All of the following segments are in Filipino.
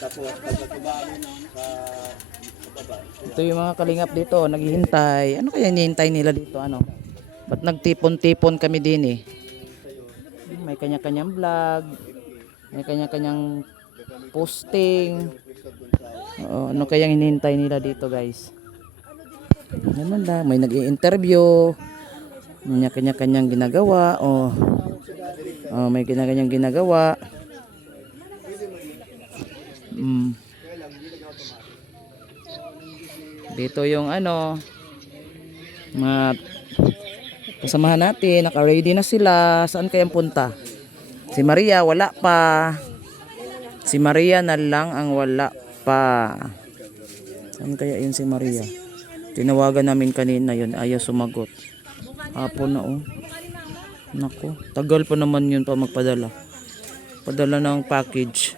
Tapos pagkatubaan sa baba. Ito yung mga kalingap dito, naghihintay. Ano kaya hinihintay nila dito? Ano? Ba't nagtipon-tipon kami din eh? May kanya-kanyang vlog. May kanya-kanyang posting. Oo, ano kayang hinihintay nila dito guys? Ganun lang. May nag-i-interview. May kanya-kanyang ginagawa. May kanya-kanyang ginagawa. Dito yung ano, mga kasamahan natin, naka-ready na sila. Saan kayang punta? Si Maria wala pa. Si Maria na lang ang wala pa. Saan kaya yun si Maria? Tinawagan namin kanina yun, ayaw sumagot. Hapon na oh. Nako, tagal pa naman yun pa magpadala. Padala ng package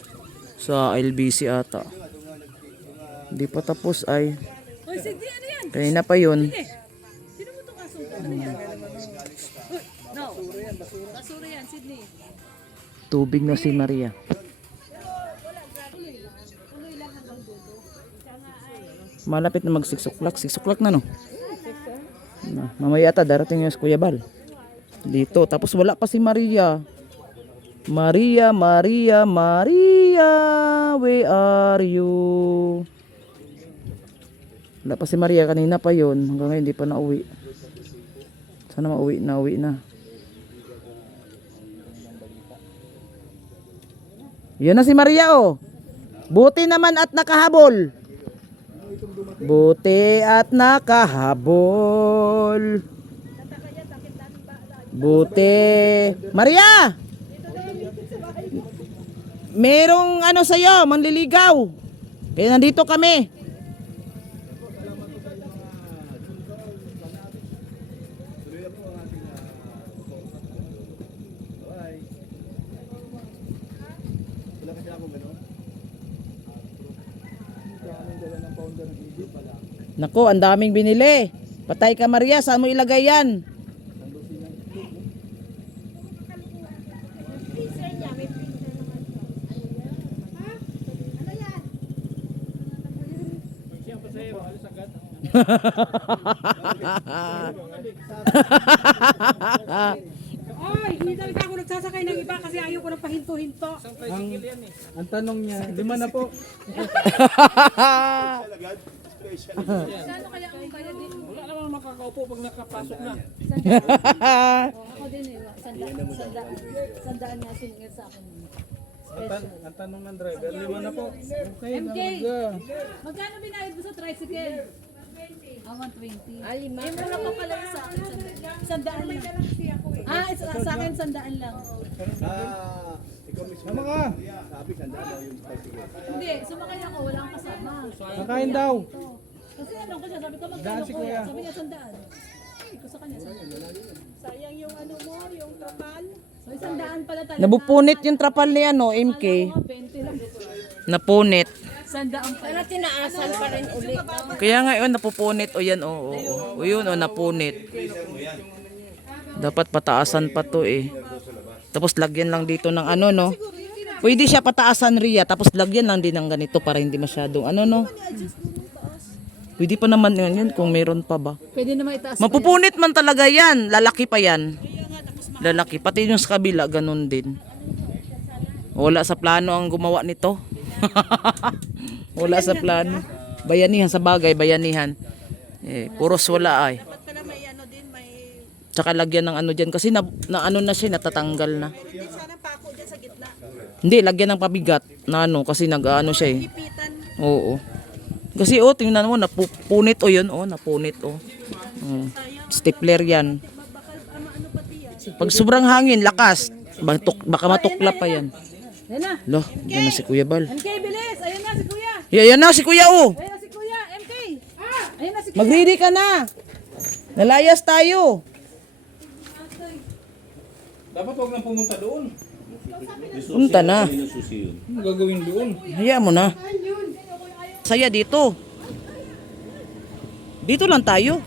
sa LBC ata. Hindi pa tapos ay. Kanina pa yun. Sino mo itong aso? No. Basura yan, Sydney. Tubig na si Maria. Malapit na mag 6 o'clock. 6 o'clock na no. Mamaya ata darating yung Kuya Bal. Dito. Tapos wala pa si Maria. Maria, Maria, Maria, where are you? Wala pa si Maria, kanina pa yon. Hanggang ngayon hindi pa nauwi. Sana mauwi na. Yan na si Maria oh. Buti naman at nakahabol. Buti at nakahabol. Buti. Maria! Merong ano sa'yo, manliligaw. Kaya nandito kami. Nako, ang daming binili. Patay ka Maria, saan mo ilagay yan? Ay, hindi talaga ako nagsasakay ng iba kasi ayaw ko ng pahinto-hinto. Ang tanong niya, lima na po. Saan kaya ang kaya din? Wala namang makakaupo pag nakapasok na. Ako din eh, sandaan nga siningil sa akin. Ang tanong ng driver, lima na po. Okay, MK, nalaga. magkano binayad mo sa tricycle? 120. Ah, lima. Yung mura pa pala sa akin, sandaan lang. Sa akin, sandaan lang. Ikaw mismo. Tama ka. Sabi, sandaan daw yung bicycle. Hindi, sumakay ako, walang kasama. Nakain daw. Kasi ano ko siya, sabi ko magkano Daan si ko Kuya. sabi niya sandaan. Ay, ko sa kanya sandaan. Sayang yung ano mo, yung trapal. So, sandaan pala talaga. Nabupunit yung trapal ni ano, MK. 20 lang. Napunit. Sandaan pala. Pero tinaasan pa rin ulit. Kaya nga yun, napupunit. O yan, o. O yun, o, napunit. Dapat pataasan pa to eh. Tapos lagyan lang dito ng ano, no. Pwede siya pataasan Ria. Tapos lagyan lang din ng ganito para hindi masyadong ano, no. Pwede pa naman yun kung meron pa ba. Pwede naman itaas. Mapupunit man talaga yan. Lalaki pa yan. Lalaki. Pati yung sa kabila, ganun din. Wala sa plano ang gumawa nito. Wala sa plano. Bayanihan sa bagay, bayanihan. Puros wala ay. Dapat pala may ano din, may... Tsaka lagyan ng ano dyan. Kasi na ano na siya, natatanggal na. Hindi sana pako dyan sa gitna. Hindi, lagyan ng pabigat. Na ano, kasi nag-ano siya eh. Pipitan. Oo. Kasi oh, tingnan mo, napunit o yun. Oh, napunit oh. Stapler yan. Pag sobrang hangin, lakas. Baka matukla pa yan. Yan na. Loh, yan na si Kuya Bal. MK, bilis. Ayun na si Kuya. Yan na si Kuya oh. Ayun na si Kuya. MK. Ayun na si Kuya. Mag-ready ka na. Nalayas tayo. Dapat huwag nang pumunta doon. Punta na. Ano gagawin doon? Hayaan mo na. Saya dito. Dito lang tayo.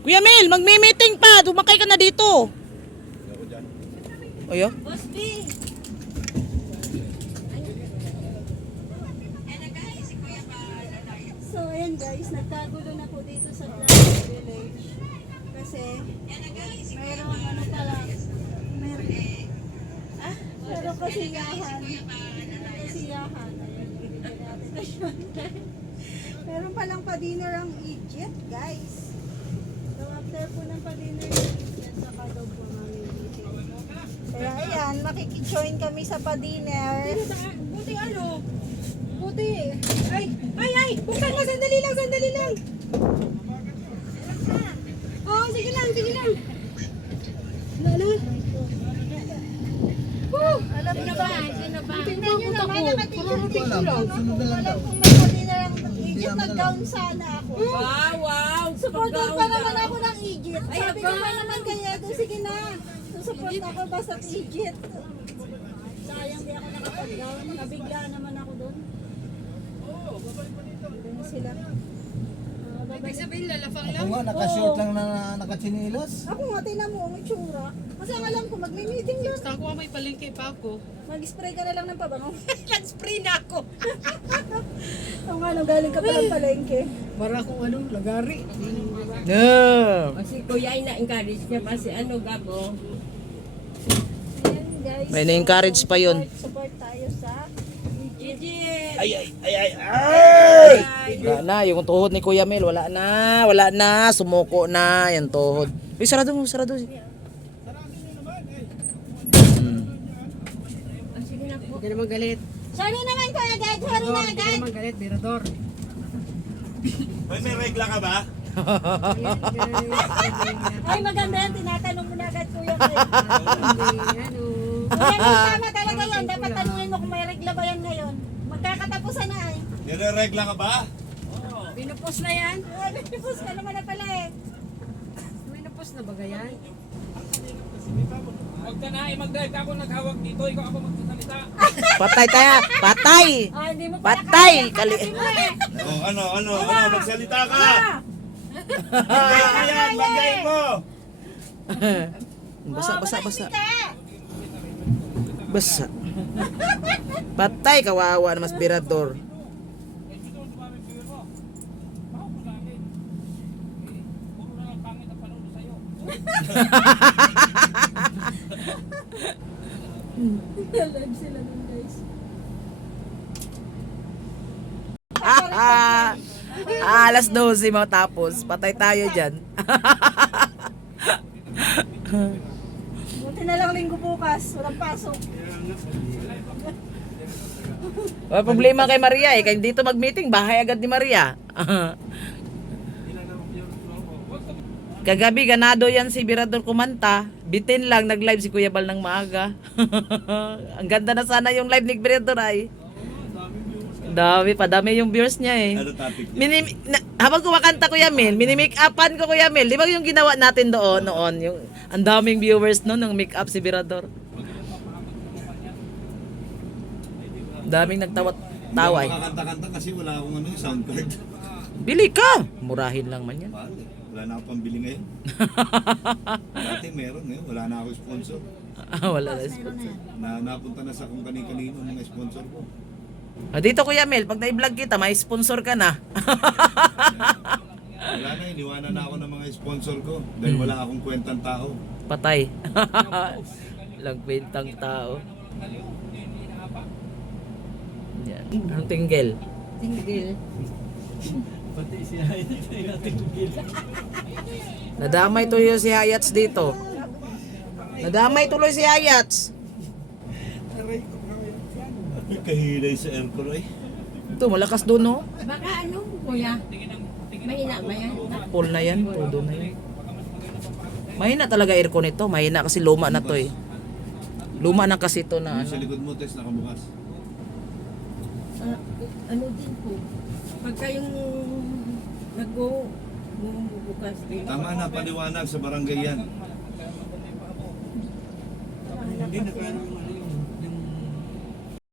Kuya Mel, magme-meeting pa. Dumakay ka na dito. Ayo. ngayon guys, nagkagulo na po dito sa Glass Village. Kasi, mayroong ano pala, mayroong kasiyahan. Kasiyahan. Meron palang pa-dinner ang Egypt, guys. So, after po ng pa-dinner ng Egypt, saka daw po mamimili. Kaya ayan, makikijoin kami sa pa-dinner. Buti ano? Buti. Ay! Buksan mo, sandali lang. Oh, sige lang. Lalo. Alam niyo ba? Tingnan niyo naman, nakatingin ko lang. Sunod na lang daw. Alam kong may pa-dinner ang Egypt, nag-gown sana ako. Wow. Supporter pa naman ako ng Egypt. Sabi ko pa naman kaya doon, sige na. Support ako basta Egypt. Sayang di ako nakapag-gown. Nabigla naman ako doon. Doon sila. Ibig sabihin, lalafang Ako nga, naka-short lang na naka-chinilas. Ako nga, tingnan mo ang itsura. Kasi ang alam ko, magmi-meeting lang. Basta ako may palengke pa ako. Mag-spray ka na lang ng pabango. Nag-spray na ako. Oo nga, nung galing ka pa ng palengke. Para kung anong lagari. No. Kasi kuya ay na-encourage niya kasi ano gabo. Ayan guys. May na-encourage pa yun. Support tayo sa Gigi! Wala na, yung tuhod ni Kuya Mel, wala na, sumuko na, yung tuhod. Uy, sarado. Sige na po. Huwag ka naman galit. Sorry naman ko agad, sorry na agad. naman galit, Mirador. May regla ka ba? Ay maganda yan, tinatanong mo na agad kuya. Ano? Kuya, tama talaga yan. Dapat tanungin mo kung may regla ba yan ngayon. Magkakatapusan na ay. Nire-regla ka ba? Pinupos na yan? Tapos ka naman na pala eh. Pinupos na ba yan? Huwag ka na, mag-drive ka ako naghawak dito. Ikaw ako magsasalita. Patay tayo, patay! Ah, hindi mo pala Patay! kaya. Kali. Oh, ano, magsalita ka! Bagay mo! Basa. Patay, kawawa na mas birador. Live sila nun guys. Alas 12 matapos. Patay tayo dyan. Buti na lang linggo bukas. Walang pasok. May problema kay Maria eh. Kaya dito mag-meeting, bahay agad ni Maria. Kagabi, ganado yan si Birador kumanta. Bitin lang, nag-live si Kuya Bal ng maaga. Ang ganda na sana yung live ni Birador ay. Padami yung viewers niya eh. Ano topic? Habang kumakanta Kuya Mel, minimake upan ko Kuya Mel. Di ba yung ginawa natin noon? Yung ang daming viewers noon ng make up si Birador. Daming nagtawa-tawa eh. Makakanta-kanta kasi wala akong sound card. Bili ka! Murahin lang man yan. Mahal eh. Wala na akong pambili ngayon. Dati meron ngayon, wala na ako sponsor. Wala na sponsor. Napunta na sa kung kanino mga sponsor ko. Dito Kuya Mel, pag na-vlog kita, may sponsor ka na. Wala na, iniwanan na ako ng mga sponsor ko dahil wala akong kwentang tao. Patay. Walang kwentang tao. Yan. Anong tinggil? Tinggil. Nadamay tuloy si Hayats dito. Nadamay tuloy si Hayats. Kahilay sa aircon eh. Ito, malakas doon no? Baka ano kuya? Mahina ba yan? Full na yan, todo na yan. Mahina talaga aircon ito. Mahina kasi luma na to eh. Luma na kasi ito na Sa ano. likod mo, test nakabukas. Ano din po? Pagka yung nag-go bumubukas din. Tama na, paliwanag sa barangay yan. Hindi na